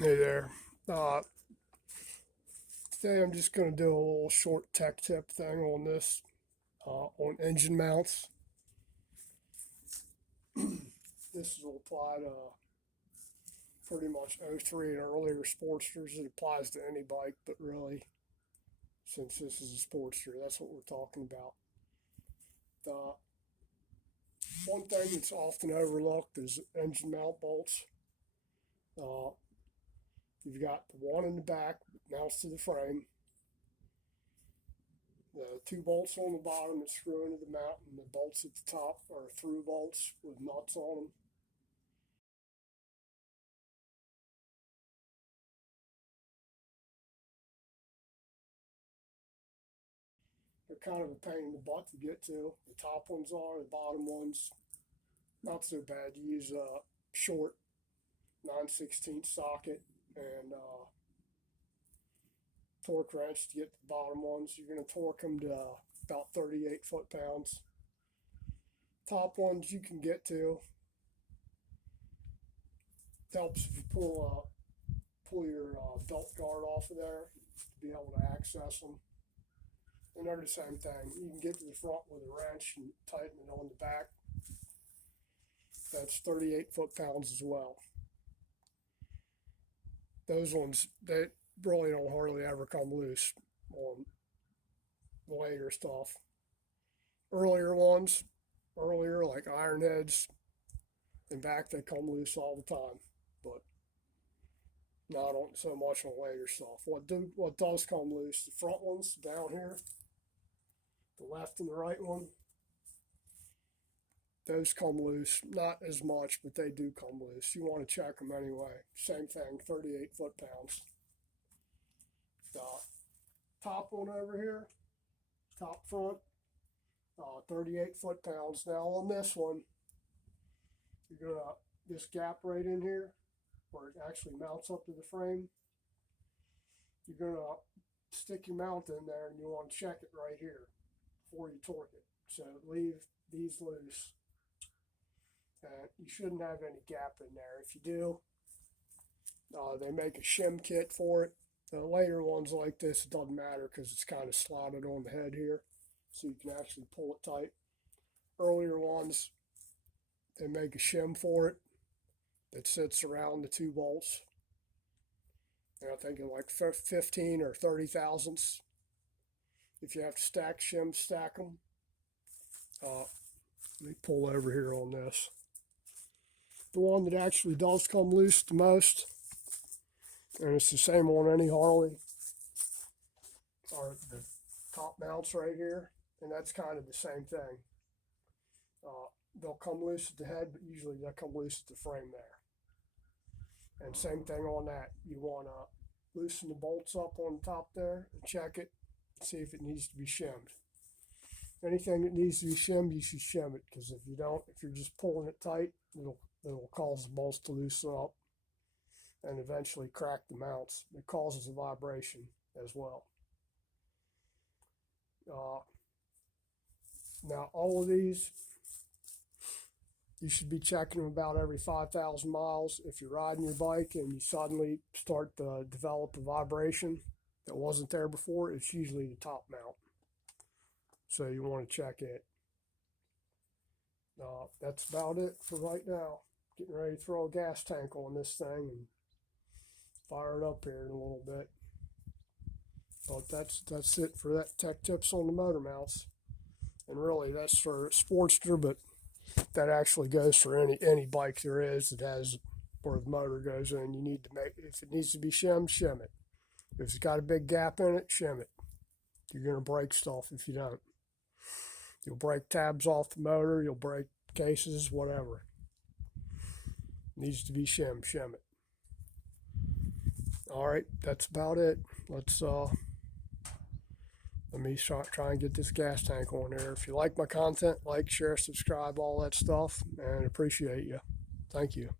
Hey there. Uh, Today I'm just going to do a little short tech tip thing on this, on engine mounts. This will apply to pretty much '03 and earlier Sportsters. It applies to any bike, but really, since this is a Sportster, that's what we're talking about. The one thing that's often overlooked is engine mount bolts. Uh, you've got the one in the back that mounts to the frame, the two bolts on the bottom that screw into the mount, and the bolts at the top are through bolts with nuts on them. They're kind of a pain in the butt to get to. The top ones are, the bottom ones, not so bad. You use a short 9/16 socket and torque wrench to get the bottom ones. You're going to torque them to about 38 foot-pounds. Top ones you can get to. It helps if you pull your belt guard off of there to be able to access them. And they're the same thing. You can get to the front with a wrench and tighten it on the back. That's 38 foot-pounds as well. Those ones, they really don't hardly ever come loose on the later stuff. Earlier ones, like iron heads and back, they come loose all the time, but not on so much on later stuff. What does come loose? The front ones down here, the left and the right one, those come loose. Not as much, but they do come loose. You want to check them anyway. Same thing, 38 foot-pounds. The top one over here, top front, 38 foot-pounds. Now on this one, you're gonna, this gap right in here, where it actually mounts up to the frame, you're gonna stick your mount in there and you want to check it right here before you torque it. So leave these loose. You shouldn't have any gap in there. If you do, they make a shim kit for it. The later ones like this, it doesn't matter because it's kind of slotted on the head here, so you can actually pull it tight. Earlier ones, they make a shim for it that sits around the two bolts. And I think like 15 or 30 thousandths. If you have to stack shims, stack them. Let me pull over here on this. The one that actually does come loose the most, and it's the same on any Harley, are the top mounts right here, and that's kind of the same thing. They'll come loose at the head, but usually they'll come loose at the frame there. And same thing on that. You want to loosen the bolts up on the top there and check it, see if it needs to be shimmed. Anything that needs to be shimmed, you should shim it, because if you don't, if you're just pulling it tight, it'll cause the bolts to loosen up and eventually crack the mounts. It causes a vibration as well. Now all of these, you should be checking them about every 5,000 miles. If you're riding your bike and you suddenly start to develop a vibration that wasn't there before, it's usually the top mount. So you want to check it. That's about it for right now. Getting ready to throw a gas tank on this thing and fire it up here in a little bit. But that's it for that tech tips on the motor mounts. And really, that's for Sportster, but that actually goes for any bike there is that has where the motor goes in. You need to make, if it needs to be shimmed, shim it. If it's got a big gap in it, shim it. You're going to break stuff if you don't. You'll break tabs off the motor, you'll break cases, whatever. Needs to be shim it. All right, that's about it. Let me try and get this gas tank on there. If you like my content, like, share, subscribe, all that stuff, and appreciate you. Thank you.